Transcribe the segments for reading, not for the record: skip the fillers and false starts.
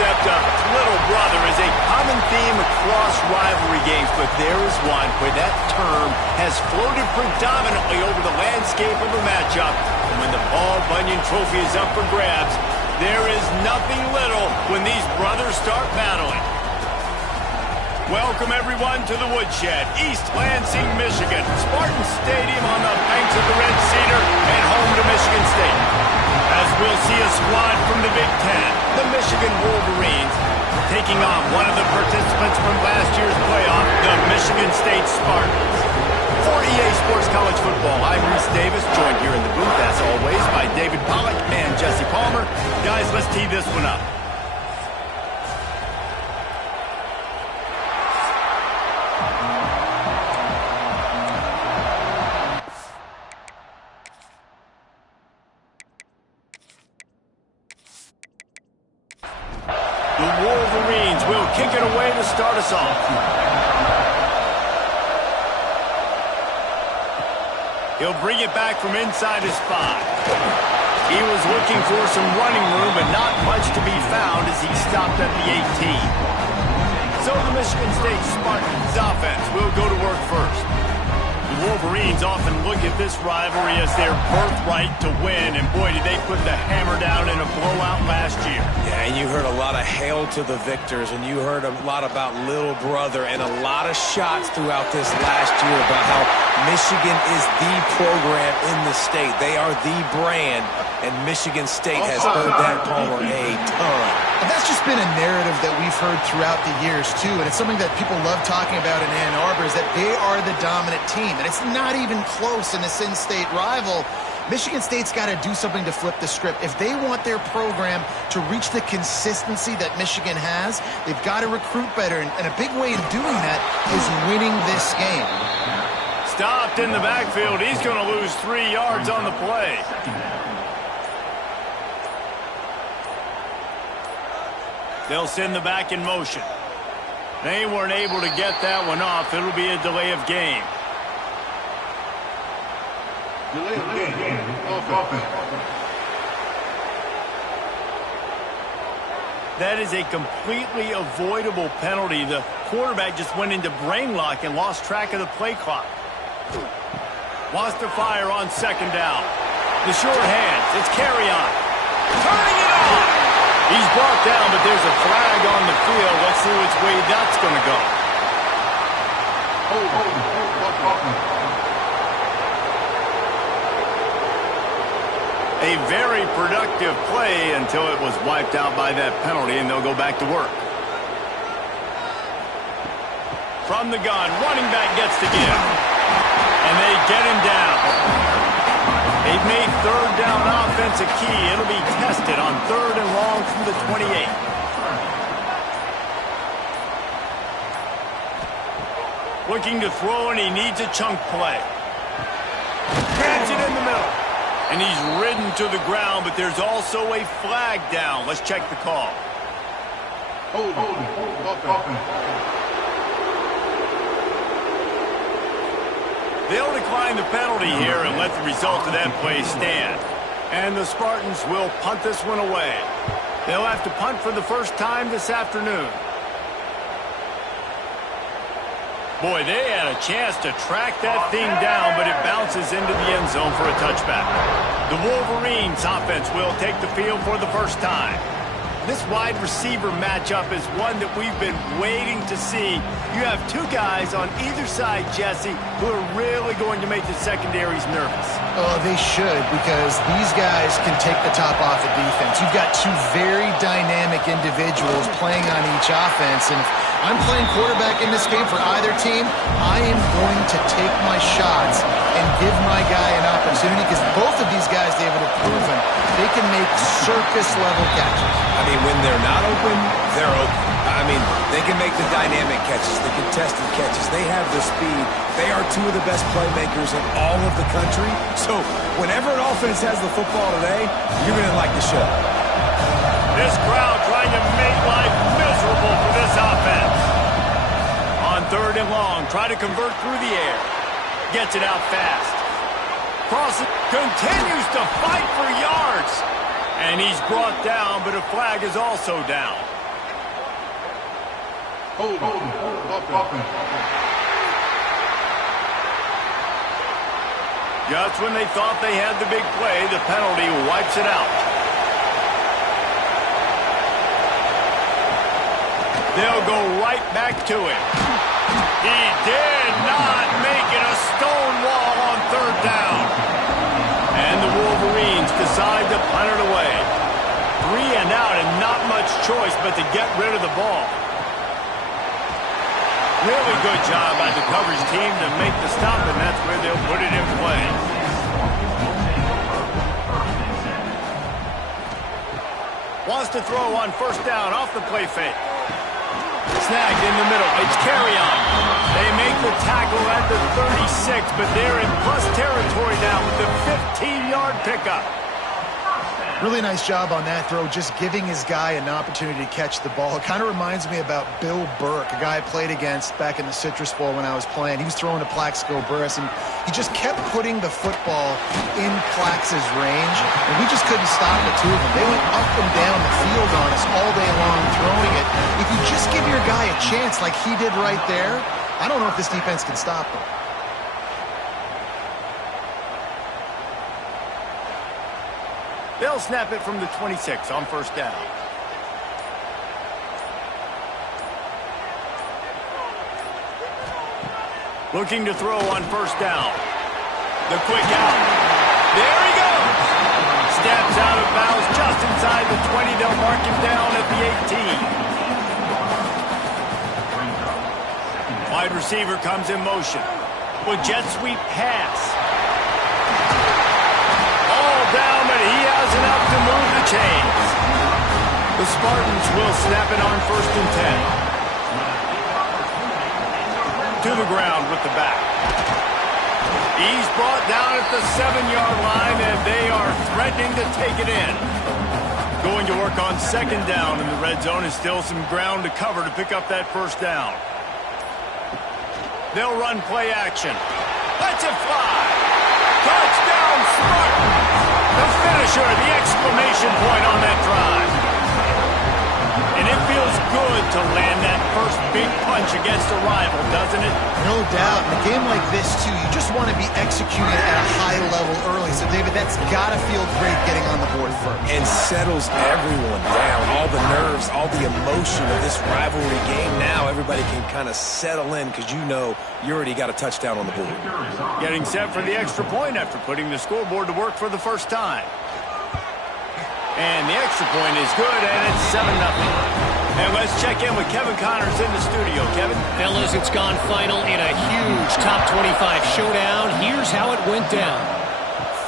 concept of little brother is a common theme across rivalry games, but there is one where that term has floated predominantly over the landscape of a matchup. And when the Paul Bunyan Trophy is up for grabs, there is nothing little when these brothers start battling. Welcome, everyone, to the Woodshed, East Lansing, Michigan. Spartan Stadium on the banks of the Red Cedar and home to Michigan State. As we'll see a squad from the Big Ten, the Michigan Wolverines, taking on one of the participants from last year's playoff, the Michigan State Spartans. For EA Sports College Football, I'm Reese Davis, joined here in the booth, as always, by David Pollack and Jesse Palmer. Guys, let's tee this one up. The Wolverines will kick it away to start us off. He'll bring it back from inside his 5. He was looking for some running room, but not much to be found as he stopped at the 18. So the Michigan State Spartans offense will go to work first. The Wolverines often look at this rivalry as their birthright to win, and boy, did they put the hammer down in a blowout last year. Yeah, and you heard a lot of hail to the victors, and you heard a lot about little brother, and a lot of shots throughout this last year about how Michigan is the program in the state. They are the brand, and Michigan State has heard that, Palmer, a ton. And that's just been a narrative that we've heard throughout the years, too. And it's something that people love talking about in Ann Arbor is that they are the dominant team. And it's not even close in this in-state rival. Michigan State's got to do something to flip the script. If they want their program to reach the consistency that Michigan has, they've got to recruit better. And a big way of doing that is winning this game. Stopped in the backfield. He's going to lose 3 yards on the play. They'll send the back in motion. They weren't able to get that one off. It'll be a delay of game. Delay of game. That is a completely avoidable penalty. The quarterback just went into brain lock and lost track of the play clock. Wants to fire on second down. The short hands. It's carry on. Turning it on. He's brought down, but there's a flag on the field. Let's see which way that's going to go. A very productive play until it was wiped out by that penalty, and they'll go back to work. From the gun, running back gets to give. And they get him down. They've made third down offense a key. It'll be tested on 3rd and long from the 28. Looking to throw, and he needs a chunk play. Catch it in the middle. And he's ridden to the ground, but there's also a flag down. Let's check the call. They'll decline the penalty here and let the result of that play stand. And the Spartans will punt this one away. They'll have to punt for the first time this afternoon. Boy, they had a chance to track that thing down, but it bounces into the end zone for a touchback. The Wolverines offense will take the field for the first time. This wide receiver matchup is one that we've been waiting to see. You have 2 guys on either side, Jesse, who are really going to make the secondaries nervous. Oh, they should, because these guys can take the top off the defense. You've got 2 very dynamic individuals playing on each offense, and if I'm playing quarterback in this game for either team, I am going to take my shots and give my guy an opportunity, because both of these guys, David, have proven they can make circus-level catches. I mean, when they're not open, they're open. I mean, they can make the dynamic catches, the contested catches. They have the speed. They are 2 of the best playmakers in all of the country. So whenever an offense has the football today, you're going to like the show. This crowd trying to make life miserable for this offense. On 3rd and long, try to convert through the air. Gets it out fast. Crosses, continues to fight for yards. And he's brought down, but a flag is also down. Offense. Just when they thought they had the big play, the penalty wipes it out. They'll go right back to it. He did not make it a stone wall on third down. And the Wolverines decide to punt it away. 3 and out and not much choice but to get rid of the ball. Really good job by the coverage team to make the stop, and that's where they'll put it in play. Wants to throw on first down off the play fake. Snagged in the middle. It's carry on. They make the tackle at the 36, but they're in plus territory now with the 15-yard pickup. Really nice job on that throw, just giving his guy an opportunity to catch the ball. It kind of reminds me about Bill Burke, a guy I played against back in the Citrus Bowl when I was playing. He was throwing to Plaxico Burress, and he just kept putting the football in Plax's range, and we just couldn't stop the two of them. They went up and down the field on us all day long throwing it. If you just give your guy a chance like he did right there, I don't know if this defense can stop them. They'll snap it from the 26 on first down. Looking to throw on first down. The quick out. There he goes. Steps out of bounds just inside the 20. They'll mark him down at the 18. Wide receiver comes in motion. With jet sweep pass. Down, but he has enough to move the chains. The Spartans will snap it on first and 10. To the ground with the back. He's brought down at the 7-yard line, and they are threatening to take it in. Going to work on second down in the red zone is still some ground to cover to pick up that first down. They'll run play action. Let's it fly. Touchdown, Spartans! The finisher, the exclamation point on that drive. And it feels good to land that first big punch against a rival, doesn't it? No doubt. In a game like this, too, you just want to be executed at a high level early. So, David, that's got to feel great getting on the board first. And settles everyone down. All the nerves, all the emotion of this rivalry game. Now everybody can kind of settle in because you know you already got a touchdown on the board. Getting set for the extra point after putting the scoreboard to work for the first time. And the extra point is good, and it's 7-0. And let's check in with Kevin Connors in the studio. Kevin? Fellas, it's gone final in a huge top 25 showdown. Here's how it went down.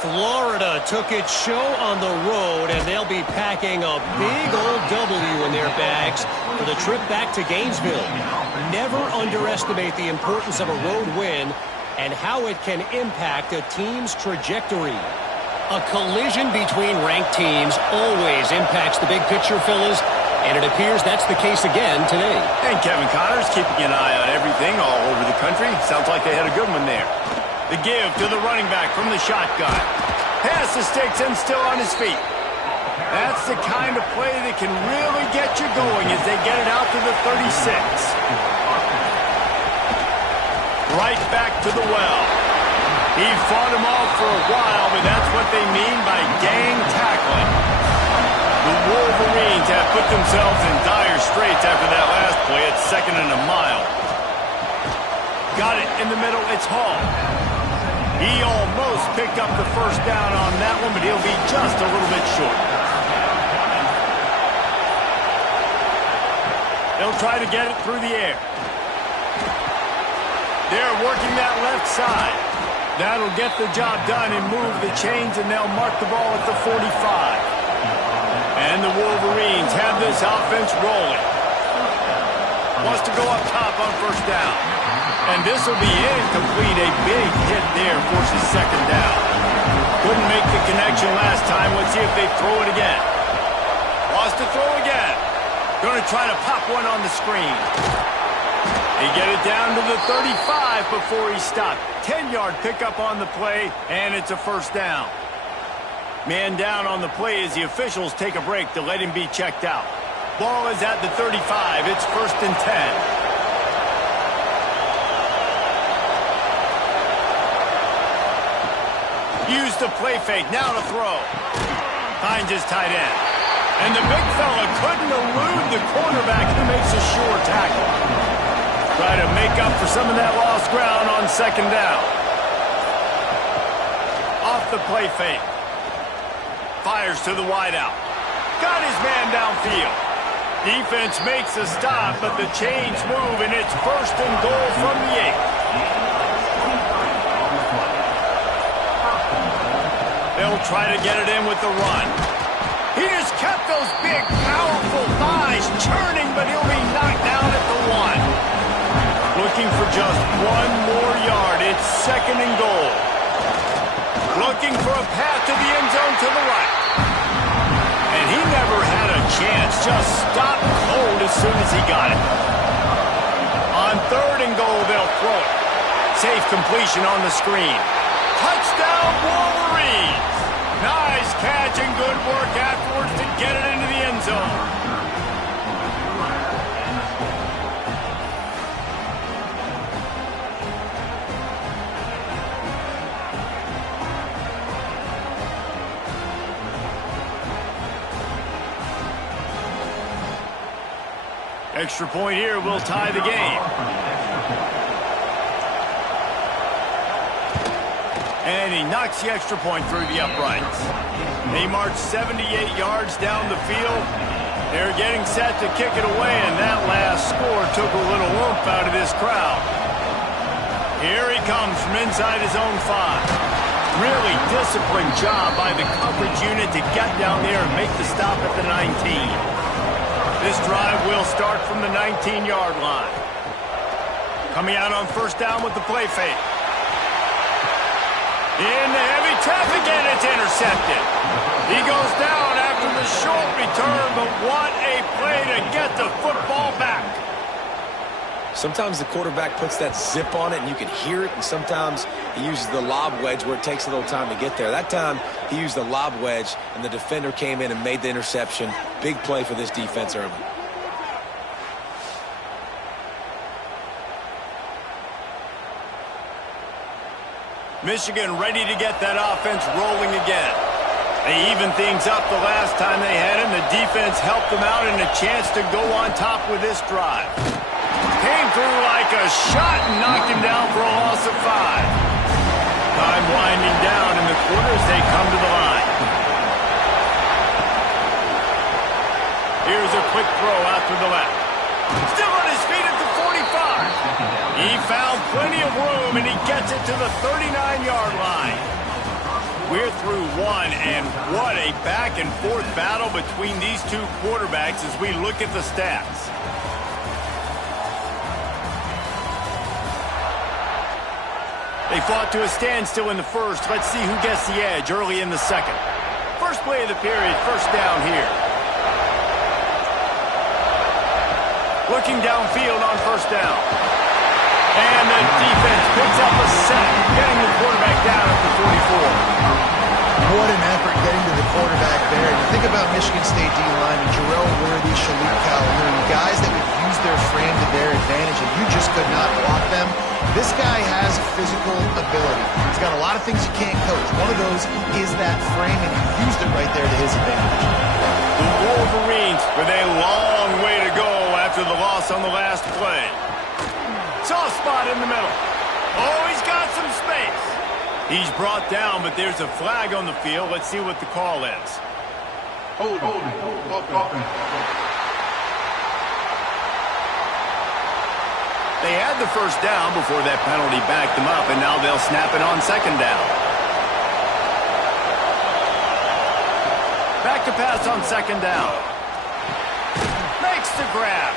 Florida took its show on the road, and they'll be packing a big old W in their bags for the trip back to Gainesville. Never underestimate the importance of a road win and how it can impact a team's trajectory. A collision between ranked teams always impacts the big picture, fellas, and it appears that's the case again today. And Kevin Connors keeping an eye on everything all over the country. Sounds like they had a good one there. The give to the running back from the shotgun. Pass the sticks and still on his feet. That's the kind of play that can really get you going as they get it out to the 36. Right back to the well. He fought him off for a while, but that's what they mean by gang tackling. The Wolverines have put themselves in dire straits after that last play at 2nd and a mile. Got it in the middle, it's Hall. He almost picked up the first down on that one, but he'll be just a little bit short. They'll try to get it through the air. They're working that left side. That'll get the job done and move the chains, and they'll mark the ball at the 45. And the Wolverines have this offense rolling. Wants to go up top on first down. And this will be incomplete. A big hit there forces second down. Couldn't make the connection last time. Let's see if they throw it again. Wants to throw again. Going to try to pop one on the screen. They get it down to the 35 before he stopped. 10-yard pickup on the play, and it's a first down. Man down on the play as the officials take a break to let him be checked out. Ball is at the 35. It's 1st and 10. the play fake. Now to throw. Finds his tight end. And the big fella couldn't elude the cornerback who makes a sure tackle. Try to make up for some of that lost ground on second down. Off the play fake. Fires to the wideout. Got his man downfield. Defense makes a stop, but the chains move, and it's first and goal from the 8. They'll try to get it in with the run. He just kept those big, powerful thighs churning, but he'll be knocked down at the 1. Looking for just one more yard. It's second and goal. Looking for a path to the end zone to the right. And he never had a chance. Just stopped cold as soon as he got it. On third and goal, they'll throw it. Safe completion on the screen. Touchdown, Wolverines! Nice catch and good work afterwards to get it into the end zone. Extra point here will tie the game. And he knocks the extra point through the uprights. They march 78 yards down the field. They're getting set to kick it away, and that last score took a little oomph out of this crowd. Here he comes from inside his own 5. Really disciplined job by the coverage unit to get down there and make the stop at the 19. This drive will start from the 19-yard line. Coming out on first down with the play fake. In the heavy traffic, and it's intercepted. He goes down after the short return, but what a play to get the football back. Sometimes the quarterback puts that zip on it, and you can hear it, and sometimes he uses the lob wedge where it takes a little time to get there. That time, he used the lob wedge, and the defender came in and made the interception. Big play for this defense early. Michigan ready to get that offense rolling again. They evened things up the last time they had him. The defense helped them out and a chance to go on top with this drive. Came through like a shot and knocked him down for a loss of 5. Time winding down in the quarter as they come to the line. Here's a quick throw out to the left. Still on his feet at the 45. He found plenty of room, and he gets it to the 39-yard line. We're through one, and what a back-and-forth battle between these two quarterbacks as we look at the stats. They fought to a standstill in the first. Let's see who gets the edge early in the second. First play of the period, first down here. Looking downfield on first down. And the defense picks up a sack, getting the quarterback down at the 44. What an effort getting to the quarterback there. You think about Michigan State D-linemen, Jarrell Worthy, Shalik Calhoun, guys that would use their frame to their advantage, and you just could not block them. This guy has physical ability. He's got a lot of things you can't coach. One of those is that frame, and he used it right there to his advantage. The Wolverines with a long way to go after the loss on the last play. Soft spot in the middle. Oh, he's got some space. He's brought down, but there's a flag on the field. Let's see what the call is. Hold. They had the first down before that penalty backed them up, and now they'll snap it on second down. Back to pass on second down. Makes the grab.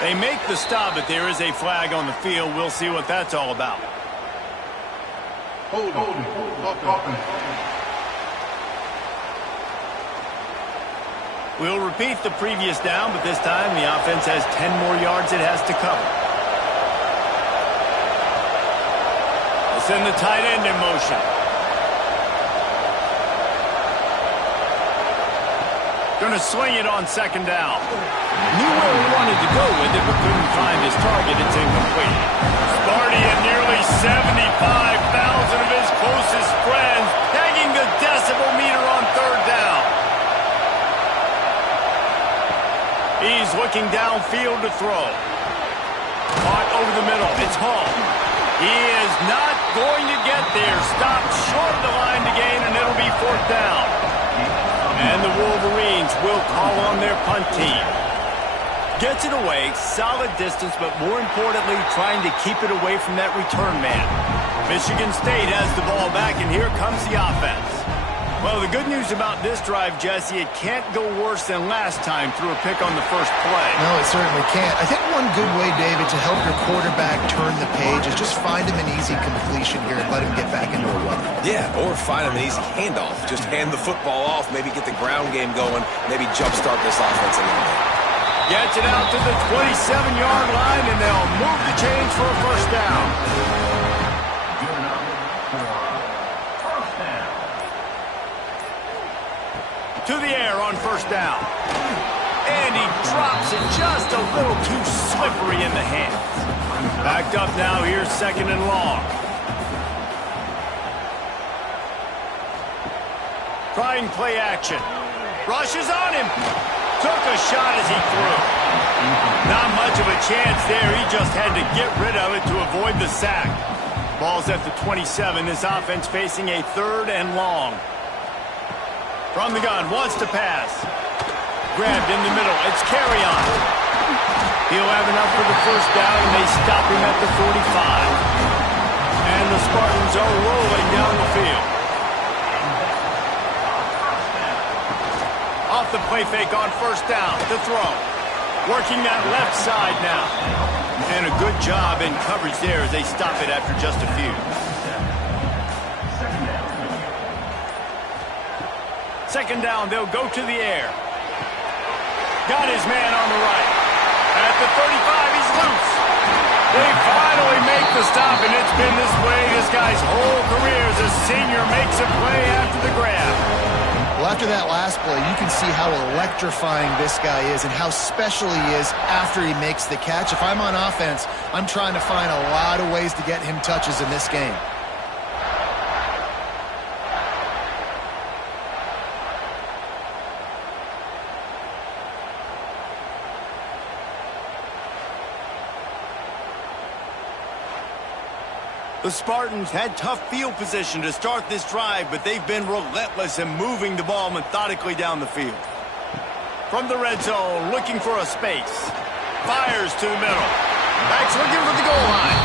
They make the stop, but there is a flag on the field. We'll see what that's all about. Hold. We'll repeat the previous down, but this time the offense has 10 more yards it has to cover. They'll send the tight end in motion. Going to swing it on second down. Knew where he wanted to go with it, but couldn't find his target. It's incomplete. Sparty and nearly 75,000 of his closest friends tagging the looking downfield to throw. Caught over the middle. It's Hall. He is not going to get there. Stopped short of the line to gain, and it'll be 4th down. And the Wolverines will call on their punt team. Gets it away, solid distance, but more importantly, trying to keep it away from that return man. Michigan State has the ball back, and here comes the offense. Well, the good news about this drive, Jesse, it can't go worse than last time through a pick on the first play. No, it certainly can't. I think one good way, David, to help your quarterback turn the page is just find him an easy completion here and let him get back into a run. Yeah, or find him an easy handoff. Just hand the football off, maybe get the ground game going, maybe jumpstart this offense a little bit. Gets it out to the 27-yard line, and they'll move the chains for a first down. To the air on first down. And he drops it just a little too slippery in the hands. Backed up now, here's 2nd and long. Trying play action. Rushes on him. Took a shot as he threw. Not much of a chance there. He just had to get rid of it to avoid the sack. Ball's at the 27. This offense facing a 3rd and long. From the gun, wants to pass. Grabbed in the middle. It's carry on. He'll have enough for the first down, and they stop him at the 45. And the Spartans are rolling down the field. Off the play fake on first down to throw. Working that left side now. And a good job in coverage there as they stop it after just a few. 2nd down, they'll go to the air. Got his man on the right. At the 35, he's loose. They finally make the stop, and it's been this way this guy's whole career as a senior makes a play after the grab. Well, after that last play, you can see how electrifying this guy is and how special he is after he makes the catch. If I'm on offense, I'm trying to find a lot of ways to get him touches in this game. The Spartans had tough field position to start this drive, but they've been relentless in moving the ball methodically down the field. From the red zone, looking for a space. Fires to the middle. Back's looking for the goal line.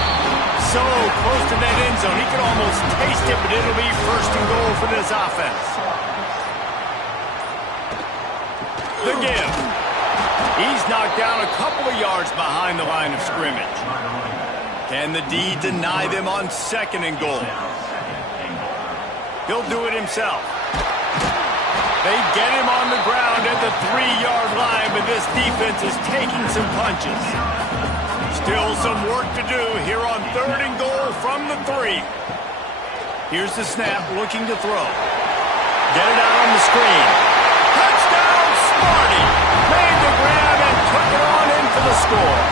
So close to that end zone, he could almost taste it, but it'll be 1st and goal for this offense. The give. He's knocked down a couple of yards behind the line of scrimmage. Can the D deny them on 2nd and goal? He'll do it himself. They get him on the ground at the 3-yard line, but this defense is taking some punches. Still some work to do here on 3rd and goal from the 3. Here's the snap, looking to throw. Get it out on the screen. Touchdown, Sparty! Made the grab and took it on in for the score.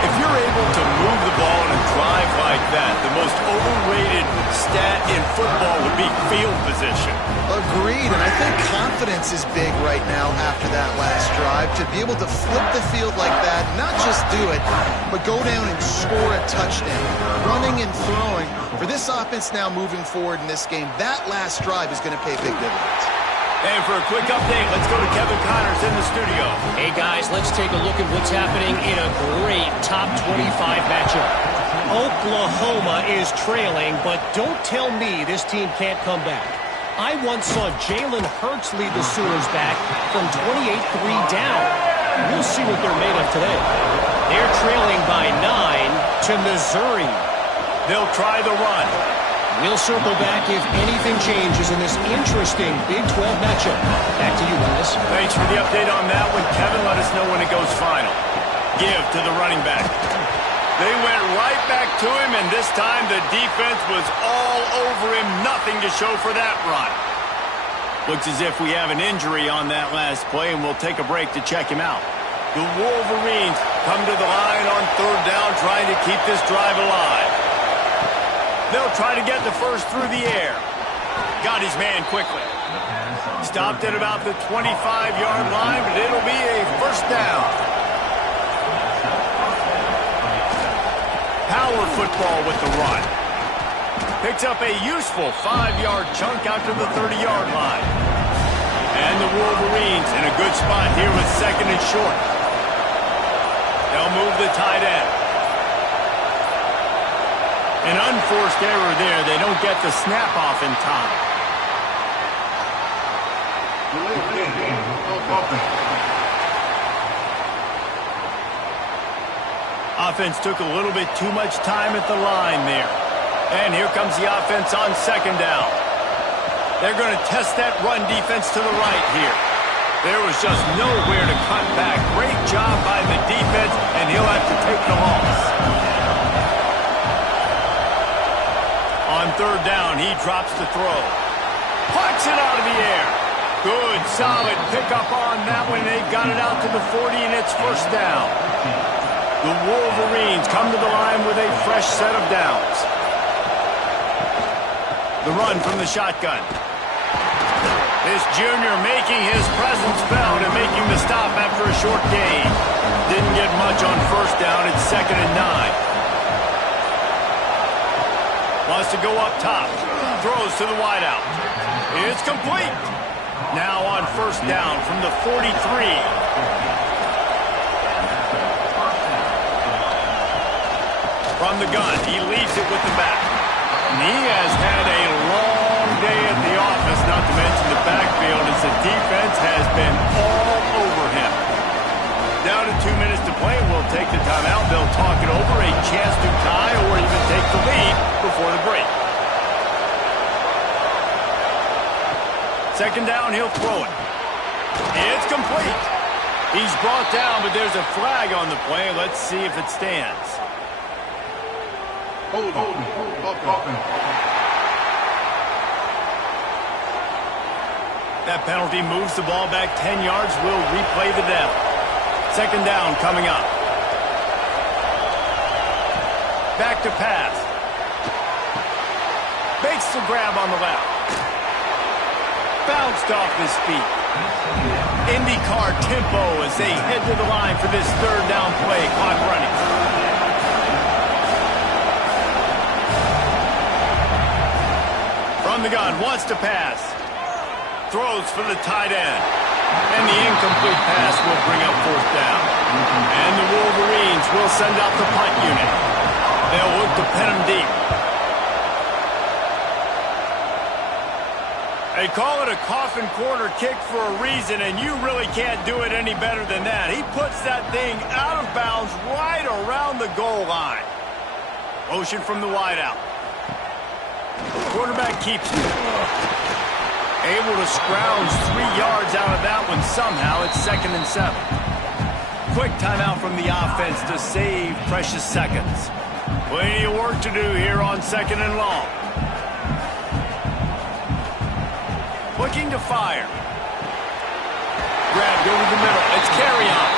If you're able to move the ball in a drive like that, the most overrated stat in football would be field position. Agreed, and I think confidence is big right now after that last drive. To be able to flip the field like that, not just do it, but go down and score a touchdown. Running and throwing. For this offense now moving forward in this game, that last drive is going to pay big dividends. And for a quick update, let's go to Kevin Connors in the studio. Hey, guys, let's take a look at what's happening in a great top 25 matchup. Oklahoma is trailing, but don't tell me this team can't come back. I once saw Jalen Hurts lead the Sooners back from 28-3 down. We'll see what they're made of today. They're trailing by 9 to Missouri. They'll try the run. We'll circle back if anything changes in this interesting Big 12 matchup. Back to you, guys. Thanks for the update on that one, Kevin. Let us know when it goes final. Give to the running back. They went right back to him, and this time the defense was all over him. Nothing to show for that run. Looks as if we have an injury on that last play, and we'll take a break to check him out. The Wolverines come to the line on 3rd down, trying to keep this drive alive. They'll try to get the first through the air. got his man quickly. Stopped at about the 25-yard line, but it'll be a first down. Power football with the run. Picks up a useful 5-yard chunk out to the 30-yard line. And the Wolverines in a good spot here with second and short. They'll move the tight end. An unforced error there. They don't get the snap off in time. Offense took a little bit too much time at the line there. And here comes the offense on second down. They're going to test that run defense to the right here. There was just nowhere to cut back. Great job by the defense, and he'll have to take the loss. On third down, he drops the throw. Plucks it out of the air. Good, solid pickup on that one. They've got it out to the 40, and it's first down. The Wolverines come to the line with a fresh set of downs. The run from the shotgun. This junior making his presence felt and making the stop after a short gain. Didn't get much on first down. It's 2nd and 9. Wants to go up top. Throws to the wideout. It's complete. Now on first down from the 43. From the gun, he leads it with the back. And he has had a long day at the office, not to mention the backfield, as the defense has been all over him. Down to 2 minutes to play. We'll take the timeout. They'll talk it over. A chance to tie or even take the lead before the break. Second down, he'll throw it. It's complete. He's brought down, but there's a flag on the play. Let's see if it stands. Hold on. That penalty moves the ball back 10 yards. We'll replay the down. Second down coming up. Back to pass. Makes the grab on the left. Bounced off his feet. IndyCar tempo as they head to the line for this third down play. Clock running. From the gun, wants to pass. Throws for the tight end. And the incomplete pass will bring up fourth down. And the Wolverines will send out the punt unit. They'll look to pin him deep. They call it a coffin corner kick for a reason, and you really can't do it any better than that. He puts that thing out of bounds right around the goal line. Motion from the wideout. Quarterback keeps it. Able to scrounge 3 yards out of that one somehow. It's 2nd and 7. Quick timeout from the offense to save precious seconds. Plenty of work to do here on 2nd and long. Looking to fire. Grabbed over the middle. It's carry on.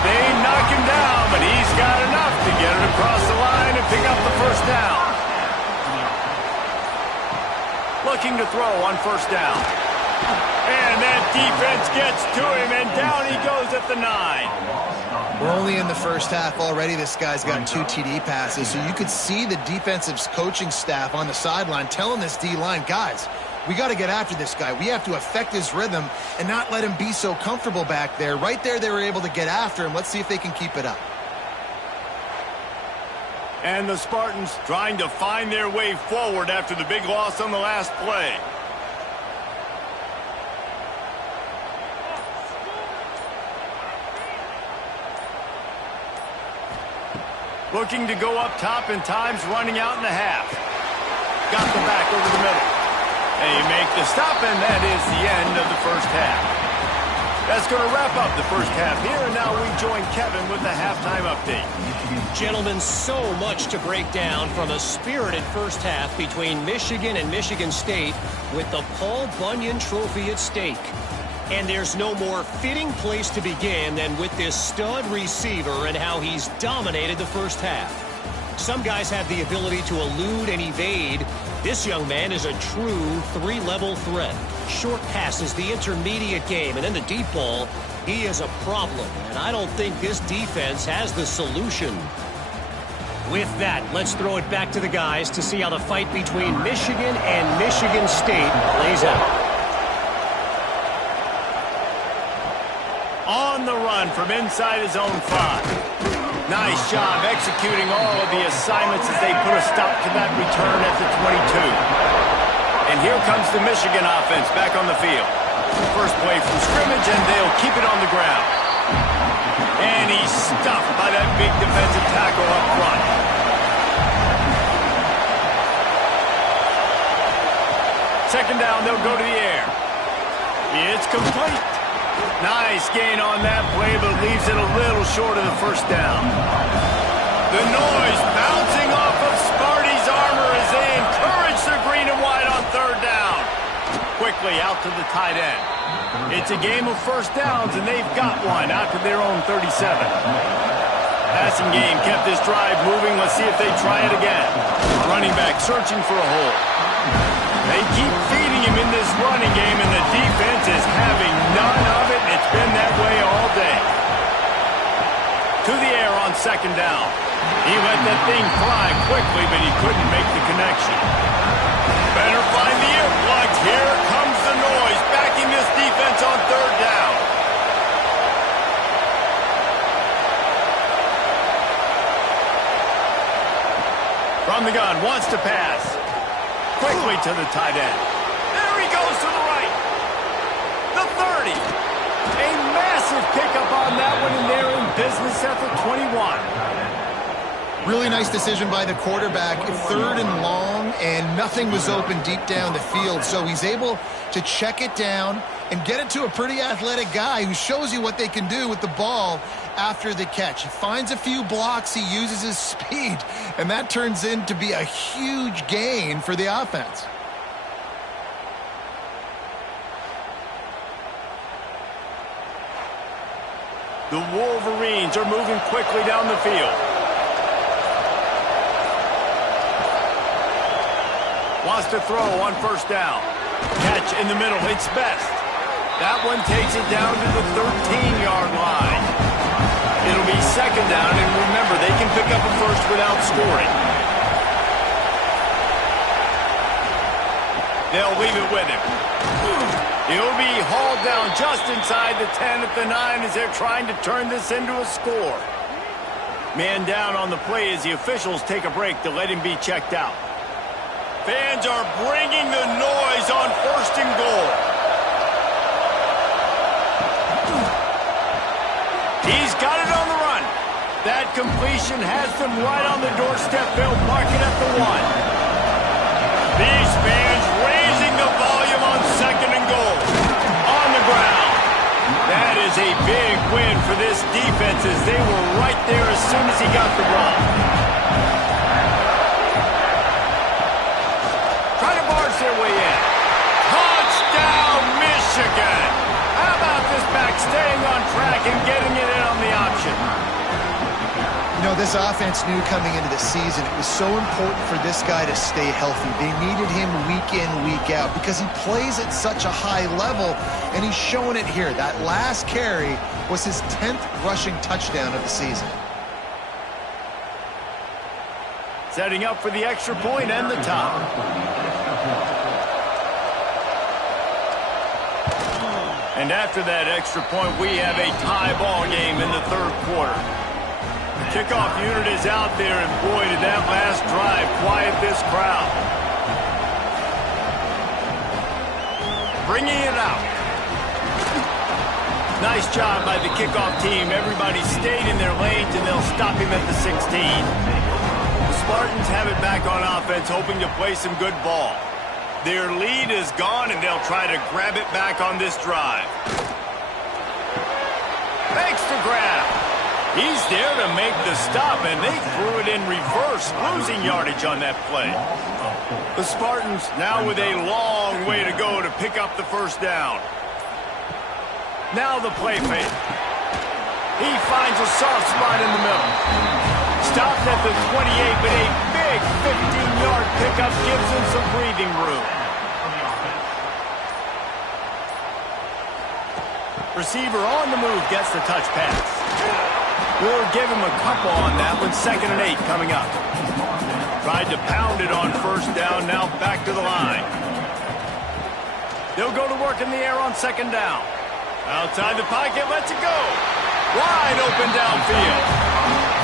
They knock him down, but he's got enough to get it across the line and pick up the first down. Looking to throw on first down. And that defense gets to him, and down he goes at the 9. We're only in the first half already. This guy's got 2 TD passes, so you could see the defensive coaching staff on the sideline telling this D-line, guys, we got to get after this guy. We have to affect his rhythm and not let him be so comfortable back there. Right there, they were able to get after him. Let's see if they can keep it up. And the Spartans trying to find their way forward after the big loss on the last play. Looking to go up top, and time's running out in the half. Got the back over the middle. They make the stop, and that is the end of the first half. That's going to wrap up the first half here, and now we join Kevin with the halftime update. Gentlemen, so much to break down from a spirited first half between Michigan and Michigan State with the Paul Bunyan Trophy at stake. And there's no more fitting place to begin than with this stud receiver and how he's dominated the first half. Some guys have the ability to elude and evade. This young man is a true three-level threat. Short passes, the intermediate game, and then the deep ball, he is a problem. And I don't think this defense has the solution. With that, let's throw it back to the guys to see how the fight between Michigan and Michigan State plays out. On the run from inside his own 5. Nice job executing all of the assignments as they put a stop to that return at the 22. And here comes the Michigan offense back on the field. First play from scrimmage, and they'll keep it on the ground. And he's stuffed by that big defensive tackle up front. Second down, they'll go to the air. It's complete. Nice gain on that play, but leaves it a little short of the first down. The noise bouncing off of Sparty's armor as they encourage the green and white on third down. Quickly out to the tight end. It's a game of first downs, and they've got one out to their own 37. Passing game kept this drive moving. Let's see if they try it again. Running back searching for a hole. They keep feeding him in this running game, and the defense is having none of it. It's been that way all day. To the air on second down. He let that thing fly quickly, but he couldn't make the connection. Better find the earplugs. Here comes the noise, backing this defense on third down. From the gun, wants to pass. Quickly to the tight end. There he goes to the right. The 30. A massive pickup on that one, and they're in business at the 21. Really nice decision by the quarterback. Third and long, and nothing was open deep down the field. So he's able to check it down and get it to a pretty athletic guy who shows you what they can do with the ball after the catch. He finds a few blocks, he uses his speed, and that turns into be a huge gain for the offense. The Wolverines are moving quickly down the field. Wants to throw on first down. Catch in the middle, it's best. That one takes it down to the 13-yard line. It'll be second down, and remember, they can pick up a first without scoring. They'll leave it with him. He'll be hauled down just inside the 10 at the 9 as they're trying to turn this into a score. Man down on the play as the officials take a break to let him be checked out. Fans are bringing the noise on first and goal. He's got it on the run. That completion has them right on the doorstep. They'll mark it at the 1. These fans raising the volume on second and goal. On the ground. That is a big win for this defense as they were right there as soon as he got the ball. Trying to barge their way in. Touchdown, Michigan! How about this back staying on track and getting it in on the option? You know, this offense knew coming into the season it was so important for this guy to stay healthy. They needed him week in, week out because he plays at such a high level, and he's showing it here. That last carry was his 10th rushing touchdown of the season. Setting up for the extra point and the top. And after that extra point, we have a tie ball game in the third quarter. The kickoff unit is out there, and boy, did that last drive quiet this crowd. Bringing it out. Nice job by the kickoff team. Everybody stayed in their lanes, and they'll stop him at the 16. The Spartans have it back on offense, hoping to play some good ball. Their lead is gone, and they'll try to grab it back on this drive. Thanks to grab. He's there to make the stop, and they threw it in reverse, losing yardage on that play. The Spartans now with a long way to go to pick up the first down. Now the play fake. He finds a soft spot in the middle. Stopped at the 28, but a big 15-yard pickup gives him some breathing room. Receiver on the move gets the touch pass. We'll give him a couple on that one. 2nd and 8 coming up. Tried to pound it on 1st down, now back to the line. They'll go to work in the air on 2nd down. Outside the pocket, lets it go. Wide open downfield.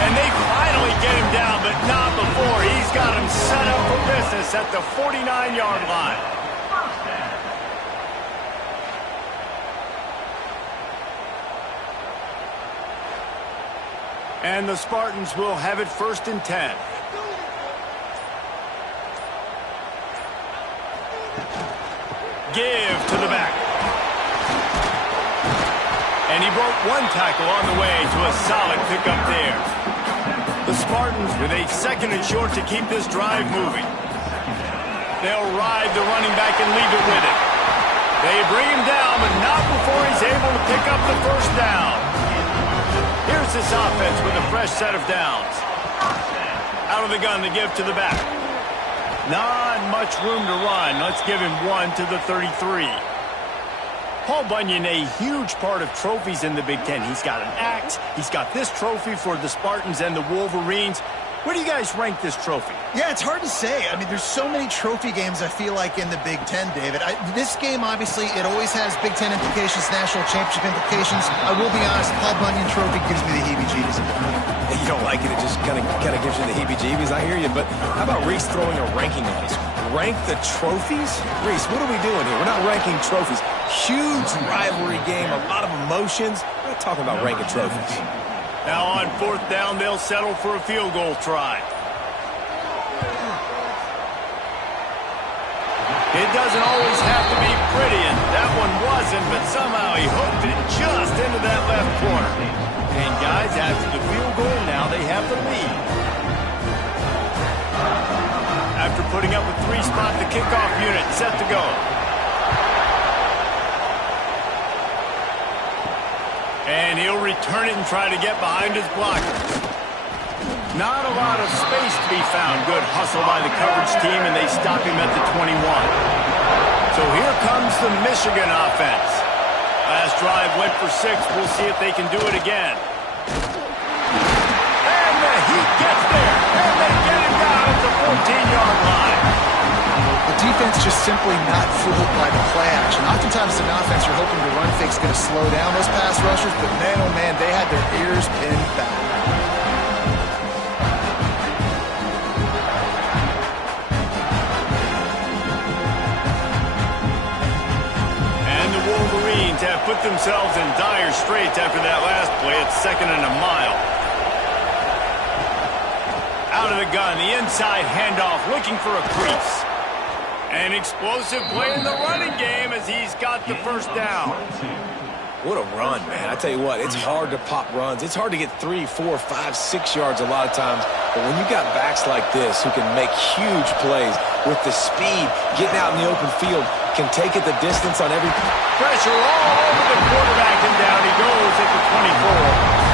And they finally get him down, but not before. He's got him set up for business at the 49-yard line. And the Spartans will have it 1st and 10. Give to the back. And he broke one tackle on the way to a solid pickup there. The Spartans with a 2nd and short to keep this drive moving. They'll ride the running back and leave it with it. They bring him down, but not before he's able to pick up the 1st down. Here's this offense with a fresh set of downs. Out of the gun to give to the back. Not much room to run. Let's give him 1 to the 33. Paul Bunyan, a huge part of trophies in the Big Ten. He's got an axe. He's got this trophy for the Spartans and the Wolverines. Where do you guys rank this trophy? Yeah, it's hard to say. I mean, there's so many trophy games, I feel like, in the Big Ten, David. This game, obviously, it always has Big Ten implications, national championship implications. I will be honest, Paul Bunyan Trophy gives me the heebie-jeebies. You don't like it, it just kind of gives you the heebie-jeebies. I hear you, but how about Reese throwing a ranking on us? Rank the trophies? Reese, what are we doing here? We're not ranking trophies. Huge rivalry game, a lot of emotions. We're not talking about ranking trophies. Now on 4th down, they'll settle for a field goal try. It doesn't always have to be pretty, and that one wasn't, but somehow he hooked it just into that left corner. And guys, after the field goal, now they have the lead. After putting up a 3-spot, the kickoff unit set to go. And he'll return it and try to get behind his blockers. Not a lot of space to be found. Good hustle by the coverage team, and they stop him at the 21. So here comes the Michigan offense. Last drive went for 6. We'll see if they can do it again. And the Heat gets there. And they get him down at the 14-yard line. The defense just simply not fooled by the play action. Oftentimes in offense, you're hoping the run fake's going to slow down those pass rushers, but man, oh man, they had their ears pinned back. And the Wolverines have put themselves in dire straits after that last play. It's 2nd and a mile. Out of the gun, the inside handoff, looking for a crease. An explosive play in the running game as he's got the 1st down. What a run, man. I tell you what, it's hard to pop runs. It's hard to get 3, 4, 5, 6 yards a lot of times. But when you got backs like this who can make huge plays with the speed, getting out in the open field, can take it the distance on every... Pressure all over the quarterback, and down he goes at the 24.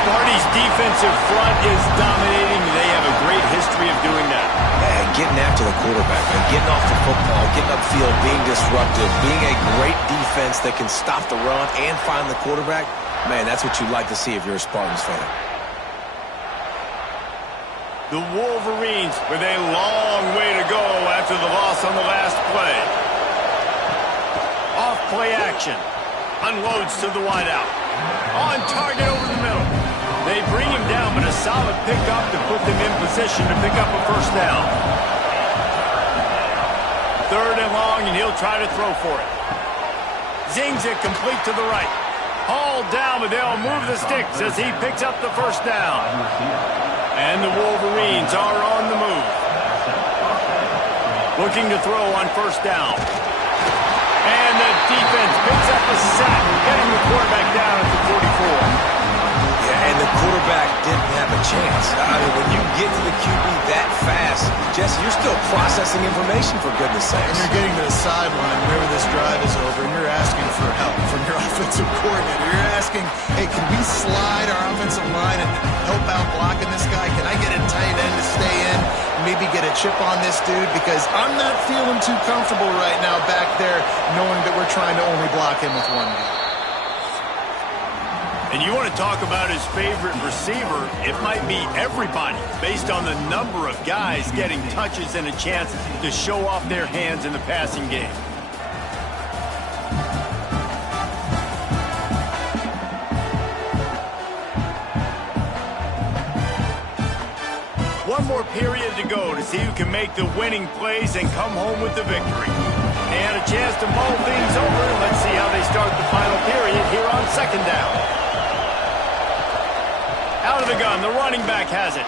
Sparty's defensive front is dominating. They have a great history of doing that. Man, getting after the quarterback, man, getting off the football, getting upfield, being disruptive, being a great defense that can stop the run and find the quarterback, man, that's what you'd like to see if you're a Spartans fan. The Wolverines with a long way to go after the loss on the last play. Off play action. Unloads to the wideout. On target over the middle. They bring him down, but a solid pickup to put them in position to pick up a 1st down. 3rd and long, and he'll try to throw for it. Zings it complete to the right. Hauled down, but they'll move the sticks as he picks up the 1st down. And the Wolverines are on the move. Looking to throw on 1st down. And the defense picks up a sack, getting the quarterback down at the 44. And the quarterback didn't have a chance. I mean, when you get to the QB that fast, Jesse, you're still processing information, for goodness sakes. And you're getting to the sideline whenever this drive is over, and you're asking for help from your offensive coordinator. You're asking, hey, can we slide our offensive line and help out blocking this guy? Can I get a tight end to stay in? maybe get a chip on this dude, because I'm not feeling too comfortable right now back there knowing that we're trying to only block him with one guy. And you want to talk about his favorite receiver, it might be everybody based on the number of guys getting touches and a chance to show off their hands in the passing game. One more period to go to see who can make the winning plays and come home with the victory. And a chance to mull things over. Let's see how they start the final period here on second down. Out of the gun, the running back has it.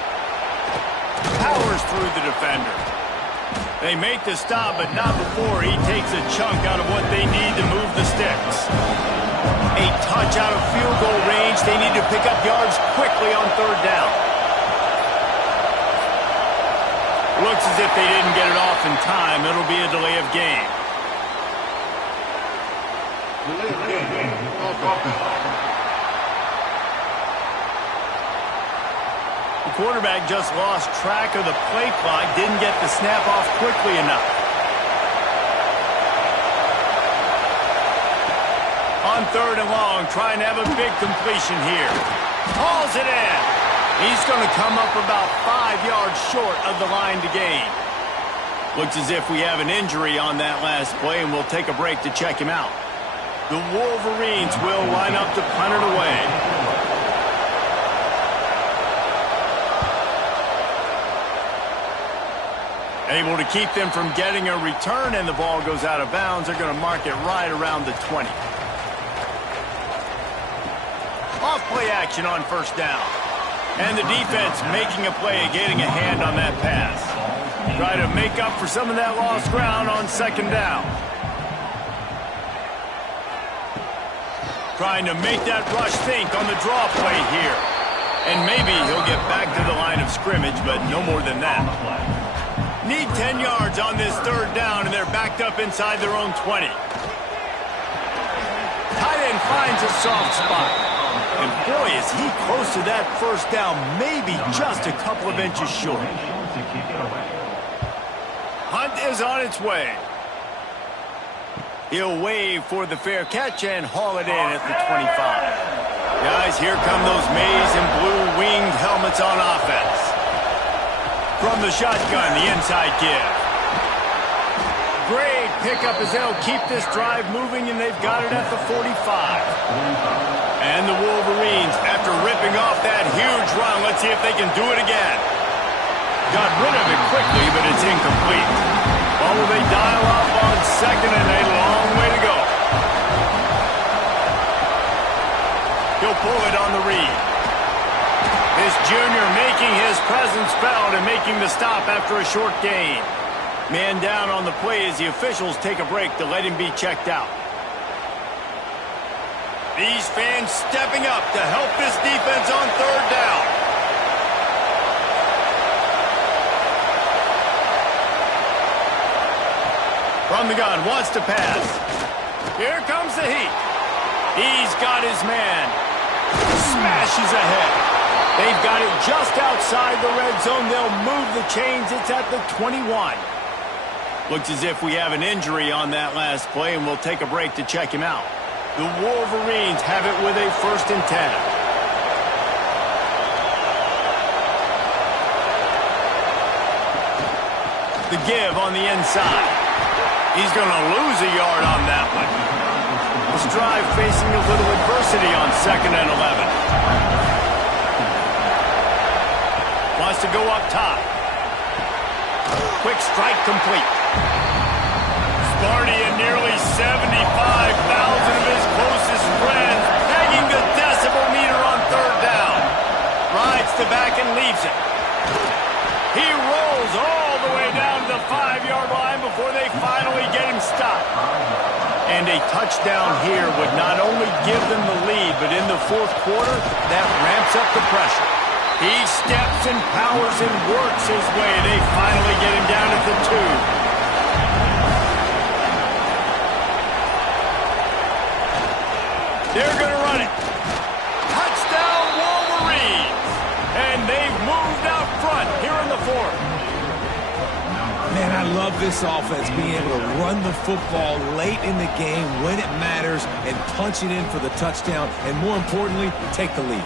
Powers through the defender. They make the stop, but not before he takes a chunk out of what they need to move the sticks. A touch out of field goal range. They need to pick up yards quickly on third down. Looks as if they didn't get it off in time. It'll be a delay of game. The quarterback just lost track of the play clock, didn't get the snap off quickly enough. On third and long, trying to have a big completion here. Hauls it in. He's going to come up about 5 yards short of the line to gain. Looks as if we have an injury on that last play, and we'll take a break to check him out. The Wolverines will line up to punt it away. Able to keep them from getting a return, and the ball goes out of bounds. They're going to mark it right around the 20. Off play action on first down. And the defense making a play, getting a hand on that pass. Try to make up for some of that lost ground on second down. Trying to make that rush think on the draw play here. And maybe he'll get back to the line of scrimmage, but no more than that. Need 10 yards on this third down, and they're backed up inside their own 20. Tight end finds a soft spot. And boy, is he close to that first down, maybe just a couple of inches short. Hunt is on its way. He'll wave for the fair catch and haul it in at the 25. Guys, here come those maize and blue winged helmets on offense. From the shotgun, the inside give. Great pickup as they'll keep this drive moving, and they've got it at the 45. And the Wolverines, after ripping off that huge run, let's see if they can do it again. Got rid of it quickly, but it's incomplete. Well, will they dial up on second, and a long way to go. He'll pull it on the read. This junior making his presence felt and making the stop after a short gain. Man down on the play as the officials take a break to let him be checked out. These fans stepping up to help this defense on third down. From the gun, wants to pass. Here comes the heat. He's got his man. Smashes ahead. They've got it just outside the red zone. They'll move the chains. It's at the 21. Looks as if we have an injury on that last play, and we'll take a break to check him out. The Wolverines have it with a 1st and 10. The give on the inside. He's going to lose a yard on that one. This drive facing a little adversity on 2nd and 11. Wants to go up top. Quick strike complete. Sparty and nearly 75,000 of his closest friends pegging the decibel meter on third down. Rides to back and leaves it. He rolls all the way down to the 5-yard line before they finally get him stopped. And a touchdown here would not only give them the lead, but in the fourth quarter, that ramps up the pressure. He steps and powers and works his way. They finally get him down at the 2. They're going to run it. Touchdown, Wolverines. And they've moved out front here in the 4th. I love this offense being able to run the football late in the game when it matters and punch it in for the touchdown and, more importantly, take the lead.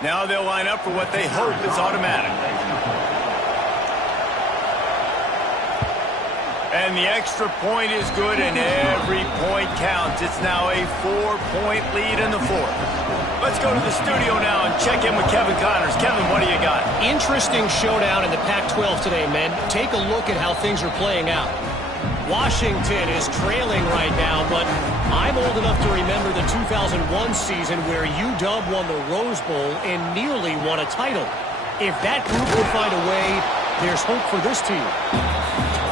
Now they'll line up for what they hope is automatic. And the extra point is good, and every point counts. It's now a 4-point lead in the fourth. Let's go to the studio now and check in with Kevin Connors. Kevin, what do you got? Interesting showdown in the Pac-12 today, men. Take a look at how things are playing out. Washington is trailing right now, but I'm old enough to remember the 2001 season where UW won the Rose Bowl and nearly won a title. If that group will find a way, there's hope for this team.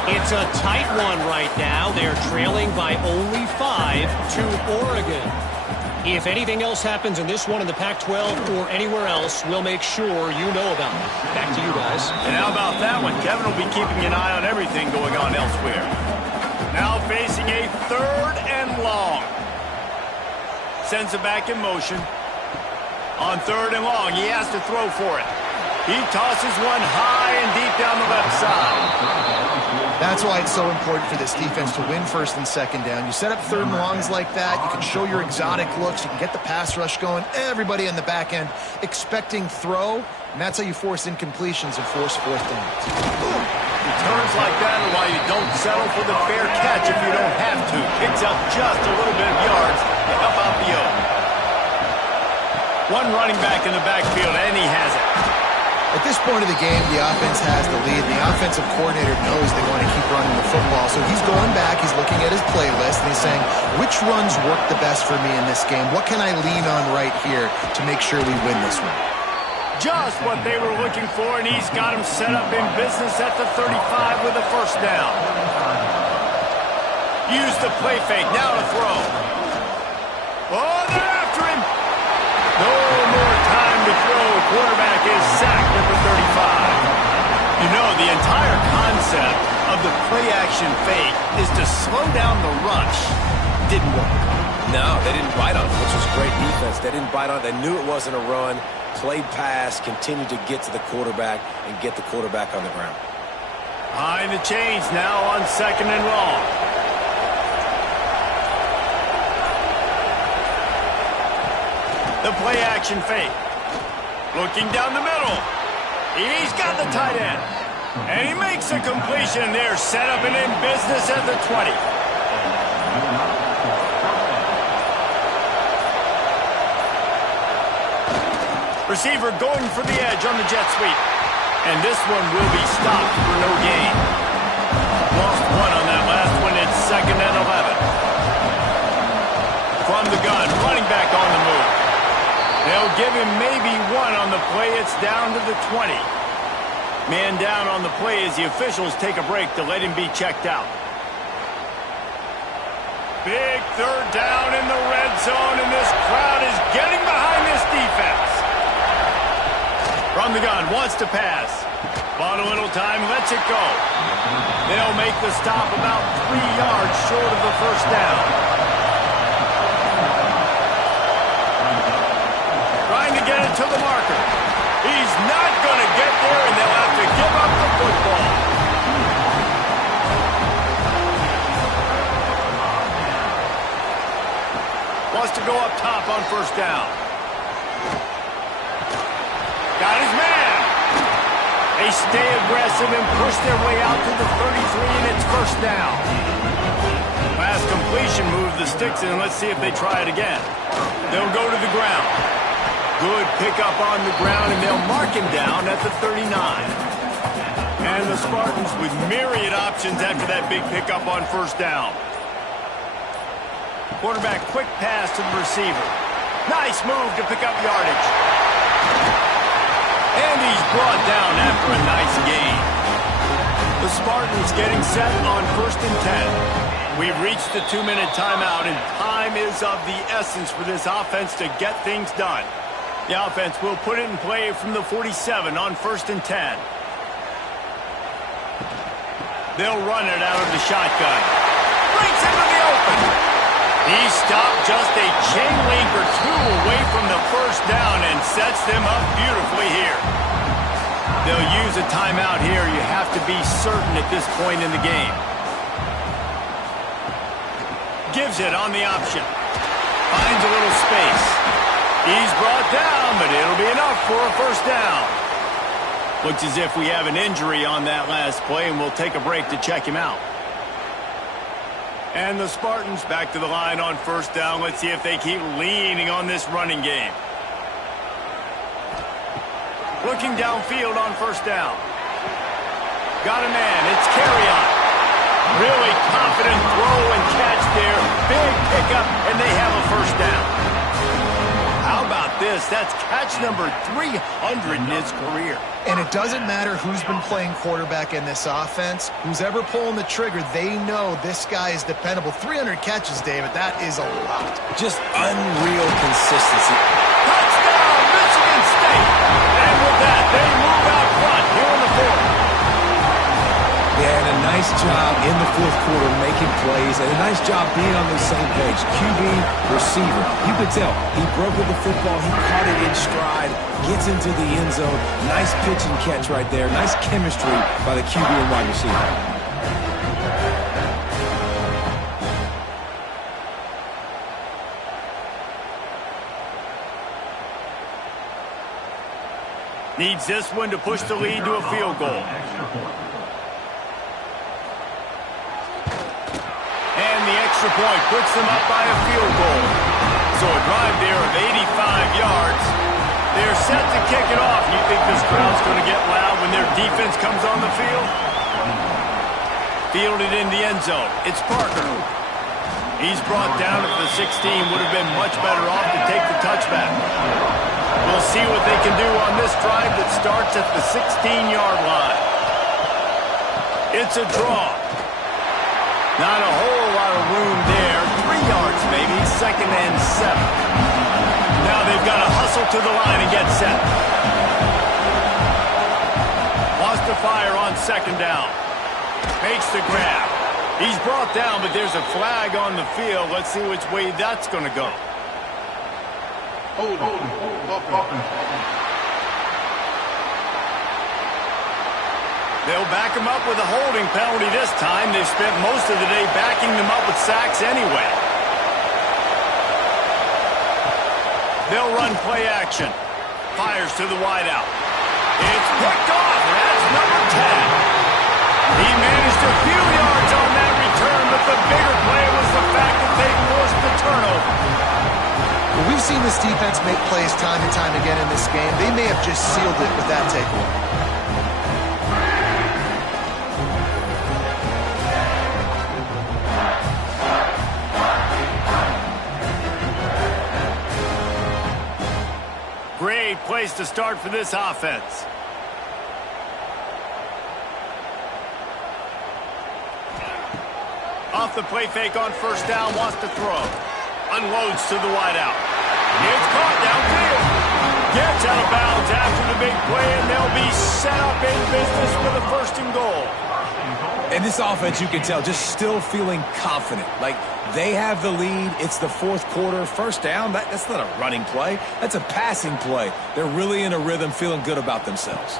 It's a tight one right now. They're trailing by only 5 to Oregon. If anything else happens in this one in the Pac-12 or anywhere else, we'll make sure you know about it. Back to you guys. And how about that one? Kevin will be keeping an eye on everything going on elsewhere. Now facing a 3rd and long. Sends it back in motion. On 3rd and long, he has to throw for it. He tosses one high and deep down the left side. That's why it's so important for this defense to win 1st and 2nd down. You set up 3rd and longs like that. You can show your exotic looks. You can get the pass rush going. Everybody in the back end expecting throw, and that's how you force incompletions and force 4th downs. Returns like that are why you don't settle for the fair catch if you don't have to. Picks up just a little bit of yards to help out the O. One running back in the backfield, and he has it. At this point of the game, the offense has the lead. The offensive coordinator knows they want to keep running the football. So he's going back, he's looking at his playlist, and he's saying, which runs work the best for me in this game? What can I lean on right here to make sure we win this one? Just what they were looking for, and he's got him set up in business at the 35 with a 1st down. Use the play fake, now to throw. Oh, they're after him. No more time to throw. Quarterback is sacked at the 35. You know, the entire concept of the play-action fake is to slow down the rush. Didn't work. No, they didn't bite on it, which was great defense. They didn't bite on it. They knew it wasn't a run. Played pass, continued to get to the quarterback and get the quarterback on the ground. Behind the chains now on 2nd and long. The play-action fake. Looking down the middle. He's got the tight end. And he makes a completion there. Set up and in business at the 20. Receiver going for the edge on the jet sweep. And this one will be stopped for no gain. Lost one on that last one. It's 2nd and 11. From the gun, running back on the move. They'll give him maybe 1 on the play. It's down to the 20. Man down on the play as the officials take a break to let him be checked out. Big 3rd down in the red zone, and this crowd is getting behind this defense. From the gun, wants to pass. Bought a little time, lets it go. They'll make the stop about 3 yards short of the 1st down. Trying to get it to the marker. He's not going to get there, and they'll have to give up the football. Wants to go up top on 1st down. Got his man. They stay aggressive and push their way out to the 33, and it's 1st down. Pass completion, move the sticks in. Let's see if they try it again. They'll go to the ground. Good pickup on the ground, and they'll mark him down at the 39. And the Spartans with myriad options after that big pickup on 1st down. Quarterback quick pass to the receiver. Nice move to pick up yardage. And he's brought down after a nice gain. The Spartans getting set on 1st and 10. We've reached the 2-minute timeout, and time is of the essence for this offense to get things done. The offense will put it in play from the 47 on 1st and 10. They'll run it out of the shotgun. Breaks into the open. He stopped just a chain link or two away from the first down and sets them up beautifully here. They'll use a timeout here. You have to be certain at this point in the game. Gives it on the option. Finds a little space. He's brought down, but it'll be enough for a first down. Looks as if we have an injury on that last play, and we'll take a break to check him out. And the Spartans back to the line on first down. Let's see if they keep leaning on this running game. Looking downfield on first down. Got a man. It's Carry-On. Really confident throw and catch there. Big pickup, and they have a first down. How about this? That's catch number 300 in his career. And it doesn't matter who's been playing quarterback in this offense. Who's ever pulling the trigger, they know this guy is dependable. 300 catches, David, that is a lot. Just unreal consistency. Touchdown, Michigan State! And with that, they move out front here in the fourth. Yeah, and a nice job in the fourth quarter making plays, and a nice job being on the same page. QB, receiver. You could tell he broke with the football. He caught it in stride, gets into the end zone. Nice pitch and catch right there. Nice chemistry by the QB and wide receiver. Needs this one to push the lead to a field goal. And the extra point puts them up by a field goal. So a drive there of 85 yards. They're set to kick it off. You think this crowd's going to get loud when their defense comes on the field? Fielded in the end zone. It's Parker. He's brought down at the 16. Would have been much better off to take the touchback. We'll see what they can do on this drive that starts at the 16-yard line. It's a draw. Not a whole lot of room there. 3 yards maybe. 2nd and 7. Now they've got to hustle to the line and get set. Wants to fire on 2nd down. Makes the grab. He's brought down, but there's a flag on the field. Let's see which way that's going to go. Hold on. They'll back him up with a holding penalty this time. They've spent most of the day backing them up with sacks anyway. They'll run play action. Fires to the wideout. It's picked off. That's number 10. He managed a few yards on that return, but the bigger play was the fact that they forced the turnover. Well, we've seen this defense make plays time and time again in this game. They may have just sealed it with that takeaway. Great place to start for this offense. Off the play fake on first down, wants to throw. Unloads to the wideout. It's caught downfield. Gets out of bounds after the big play, and they'll be set up in business for the 1st and goal. And this offense, you can tell, just still feeling confident. Like, they have the lead. It's the 4th quarter. First down, that's not a running play. That's a passing play. They're really in a rhythm, feeling good about themselves.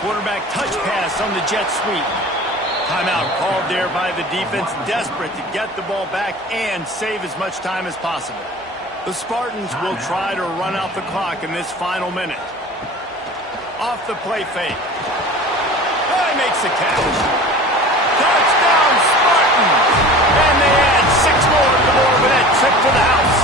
Quarterback touch pass on the jet sweep. Timeout called there by the defense, desperate to get the ball back and save as much time as possible. The Spartans will try to run out the clock in this final minute. Off the play fake. He makes the catch. Touchdown, Spartans! And they add 6 more to the board with that trip to the house.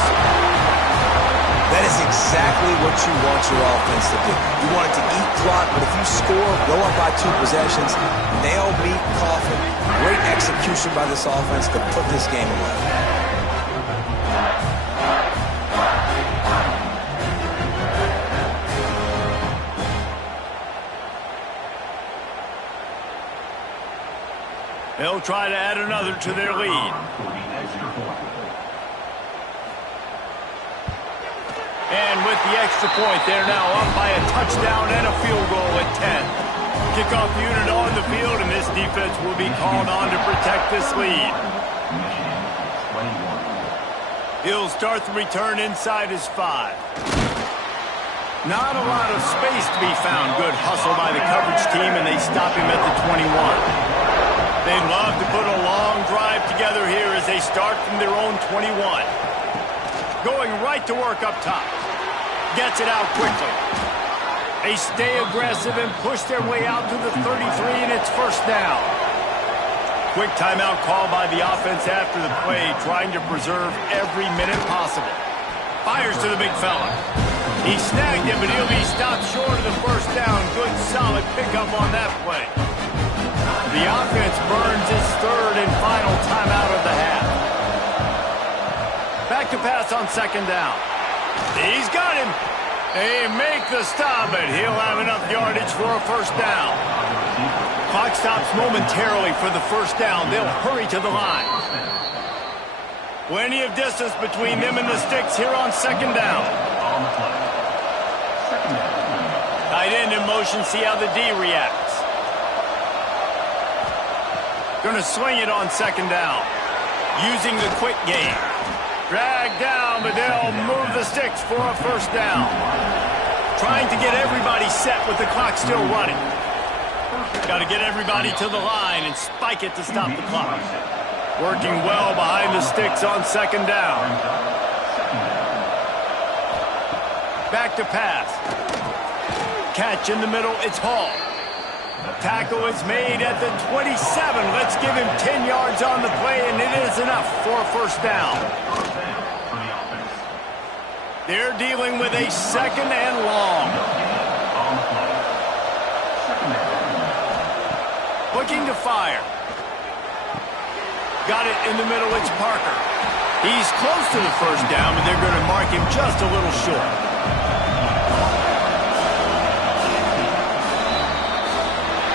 That is exactly what you want your offense to do. You want it to eat clock, but if you score, go up by 2 possessions, nail, meet, coffin. Great execution by this offense to put this game away. They'll try to add another to their lead. And with the extra point, they're now up by a touchdown and a field goal at 10. Kickoff unit on the field, and this defense will be called on to protect this lead. He'll start the return inside his 5. Not a lot of space to be found. Good hustle by the coverage team, and they stop him at the 21. They'd love to put a long drive together here as they start from their own 21. Going right to work up top. Gets it out quickly. They stay aggressive and push their way out to the 33, and it's first down. Quick timeout call by the offense after the play, trying to preserve every minute possible. Fires to the big fella. He snagged it, but he'll be stopped short of the first down. Good, solid pickup on that play. The offense burns its third and final timeout of the half. Back to pass on second down. He's got him. They make the stop, but he'll have enough yardage for a first down. Clock stops momentarily for the first down. They'll hurry to the line. Plenty of distance between them and the sticks here on second down. Tight end in motion, see how the D reacts. Gonna swing it on second down. Using the quick game. Drag down, but they'll move the sticks for a first down. Trying to get everybody set with the clock still running. Got to get everybody to the line and spike it to stop the clock. Working well behind the sticks on second down. Back to pass. Catch in the middle, it's Hall. Tackle is made at the 27. Let's give him 10 yards on the play, and it is enough for a first down. They're dealing with a second and long. Looking to fire. Got it in the middle, it's Parker. He's close to the first down, but they're going to mark him just a little short.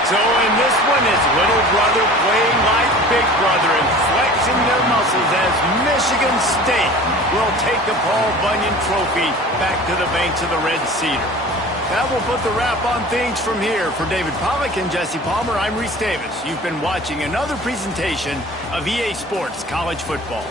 So in this one, it's little brother playing like big brother and flexing their muscles as Michigan State will take the Paul Bunyan Trophy back to the banks of the Red Cedar. That will put the wrap on things from here. For David Pollack and Jesse Palmer, I'm Reese Davis. You've been watching another presentation of EA Sports College Football.